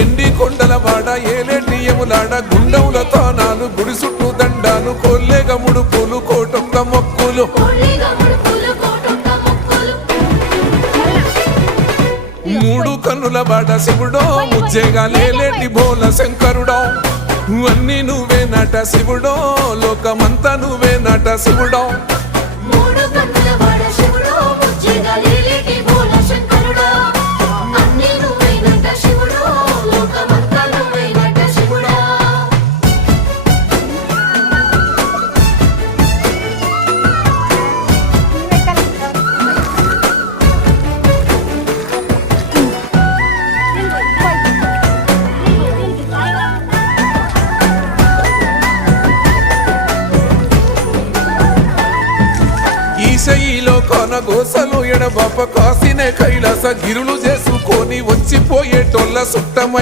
ఎండి కొండల వాడ ఏలేటి యములాడ గుండముల తానాలు గుడి చుట్టూ దండాలు కొల్లేగ ముడుపులు కోటొక్క మొక్కులు మూడు కన్నుల బాట శివుడో ముజ్జేగా లేలేటి బోల శంకరుడో అన్ని నువ్వే నట శివుడో లోకమంతా నువ్వే నట శివుడో ఈశయిలో కొనగోసలు ఎడబాప కాసినే కైలాస గిరులు చేసుకొని వచ్చిపోయేటోళ్ళ సుట్టమై